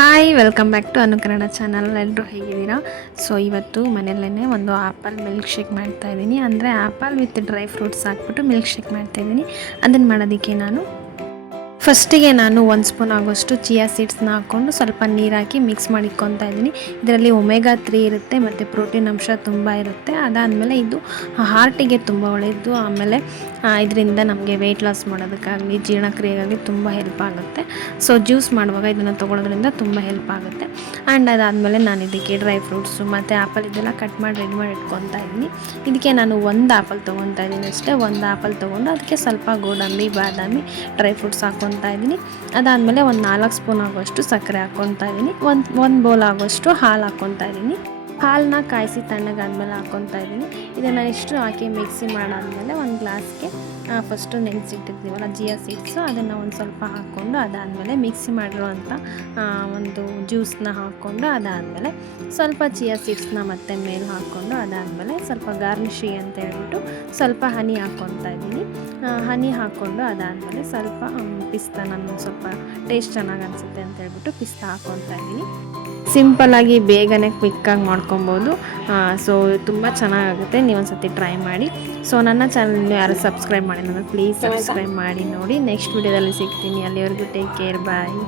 Hi welcome back to Anu Kannada channel ಎಲ್ಲರೂ ಹೇಗಿದ್ದೀರಾ? So ಇವತ್ತು ಮನೆಯಲ್ಲೇ ಒಂದು ಆ್ಯಪಲ್ ಮಿಲ್ಕ್ ಶೇಕ್ ಮಾಡ್ತಾ ಇದ್ದೀನಿ. ಅಂದರೆ ಆ್ಯಪಲ್ ವಿತ್ ಡ್ರೈ ಫ್ರೂಟ್ಸ್ ಹಾಕ್ಬಿಟ್ಟು ಮಿಲ್ಕ್ ಶೇಕ್ ಮಾಡ್ತಾ ಇದ್ದೀನಿ. ಅದನ್ನು ಮಾಡೋದಕ್ಕೆ ನಾನು ಫಸ್ಟಿಗೆ ನಾನು ಒಂದು ಸ್ಪೂನ್ ಆಗೋಷ್ಟು ಚಿಯಾ ಸೀಡ್ಸ್ನ ಹಾಕ್ಕೊಂಡು ಸ್ವಲ್ಪ ನೀರು ಹಾಕಿ ಮಿಕ್ಸ್ ಮಾಡಿಕೊತಾ ಇದ್ದೀನಿ. ಇದರಲ್ಲಿ ಒಮೆಗಾ ತ್ರೀ ಇರುತ್ತೆ, ಮತ್ತು ಪ್ರೋಟೀನ್ ಅಂಶ ತುಂಬ ಇರುತ್ತೆ. ಅದಾದಮೇಲೆ ಇದು ಹಾರ್ಟಿಗೆ ತುಂಬ ಒಳ್ಳೆಯದು ಆಮೇಲೆ ಇದರಿಂದ ನಮಗೆ ವೆಯ್ಟ್ ಲಾಸ್ ಮಾಡೋದಕ್ಕಾಗಲಿ, ಜೀರ್ಣಕ್ರಿಯೆಗಾಗಿ ತುಂಬ ಹೆಲ್ಪ್ ಆಗುತ್ತೆ. ಸೊ ಜ್ಯೂಸ್ ಮಾಡುವಾಗ ಇದನ್ನು ತೊಗೊಳೋದ್ರಿಂದ ತುಂಬ ಹೆಲ್ಪ್ ಆಗುತ್ತೆ. ಆ್ಯಂಡ್ ಅದಾದಮೇಲೆ ನಾನು ಇದಕ್ಕೆ ಡ್ರೈ ಫ್ರೂಟ್ಸು ಮತ್ತು ಆ್ಯಪಲ್ ಇದೆಲ್ಲ ಕಟ್ ಮಾಡಿ ರೆಡಿ ಮಾಡಿ ಇಟ್ಕೊತಾ ಇದ್ದೀನಿ. ಇದಕ್ಕೆ ನಾನು ಒಂದು ಆ್ಯಪಲ್ ತೊಗೊತಾ ಇದ್ದೀನಿ ಅಷ್ಟೇ. ಒಂದು ಆ್ಯಪಲ್ ತೊಗೊಂಡು ಅದಕ್ಕೆ ಸ್ವಲ್ಪ ಗೋಡಂಬಿ, ಬಾದಾಮಿ ಡ್ರೈ ಫ್ರೂಟ್ಸ್ ಹಾಕ್ಕೊತಾ ಇದ್ದೀನಿ. ಅದಾದಮೇಲೆ ಒಂದು ನಾಲ್ಕು ಸ್ಪೂನ್ ಆಗುವಷ್ಟು ಸಕ್ಕರೆ ಹಾಕ್ಕೊತಾ ಇದ್ದೀನಿ. ಒಂದು ಒಂದು ಬೌಲ್ ಆಗುವಷ್ಟು ಹಾಲು ಹಾಕ್ಕೊತಾ ಇದ್ದೀನಿ. ಹಾಲನ್ನ ಕಾಯಿಸಿ ತಣ್ಣಗಾದ್ಮೇಲೆ ಹಾಕ್ಕೊತಾ ಇದ್ದೀನಿ. ಇದನ್ನು ಇಷ್ಟು ಹಾಕಿ ಮಿಕ್ಸಿ ಮಾಡಾದ್ಮೇಲೆ ಒಂದು ಗ್ಲಾಸ್ಗೆ ಫಸ್ಟು ನೆನೆಸಿಟ್ಟಿರ್ತೀವಲ್ಲ ಜಿಯಾ ಸೀಡ್ಸು, ಅದನ್ನು ಒಂದು ಸ್ವಲ್ಪ ಹಾಕ್ಕೊಂಡು ಅದಾದಮೇಲೆ ಮಿಕ್ಸಿ ಮಾಡಿರುವಂಥ ಒಂದು ಜ್ಯೂಸನ್ನ ಹಾಕ್ಕೊಂಡು ಅದಾದಮೇಲೆ ಸ್ವಲ್ಪ ಚಿಯಾ ಸೀಡ್ಸ್ನ ಮತ್ತೆ ಮೇಲೆ ಹಾಕ್ಕೊಂಡು ಅದಾದಮೇಲೆ ಸ್ವಲ್ಪ ಗಾರ್ನಿಶಿ ಅಂತ ಹೇಳ್ಬಿಟ್ಟು ಸ್ವಲ್ಪ ಹನಿ ಹಾಕ್ಕೊತಾ ಇದ್ದೀನಿ. ಹನಿ ಹಾಕ್ಕೊಂಡು ಅದಾದಮೇಲೆ ಸ್ವಲ್ಪ ಪಿಸ್ತಾ ನಾನು ಸ್ವಲ್ಪ ಟೇಸ್ಟ್ ಚೆನ್ನಾಗಿ ಅನಿಸುತ್ತೆ ಅಂತ ಹೇಳ್ಬಿಟ್ಟು ಪಿಸ್ತಾ ಹಾಕ್ಕೊತಾ ಇದ್ದೀನಿ. ಸಿಂಪಲ್ಲಾಗಿ ಬೇಗನೆ ಕ್ವಿಕ್ಕಾಗಿ ಮಾಡ್ಕೊಬೋದು ಸೊ ತುಂಬ ಚೆನ್ನಾಗಾಗುತ್ತೆ. ನೀವು ಸರ್ತಿ ಟ್ರೈ ಮಾಡಿ. ಸೊ ನನ್ನ ಚಾನಲ್ ಯಾರು ಸಬ್ಸ್ಕ್ರೈಬ್ ಮಾಡಿ ನನಗೆ ಪ್ಲೀಸ್ ಸಬ್ಸ್ಕ್ರೈಬ್ ಮಾಡಿ ನೋಡಿ. ನೆಕ್ಸ್ಟ್ ವಿಡಿಯೋದಲ್ಲಿ ಸಿಗ್ತೀನಿ. ಅಲ್ಲಿವರೆಗೂ ಟೇಕ್ ಕೇರ್ ಬಾಯ್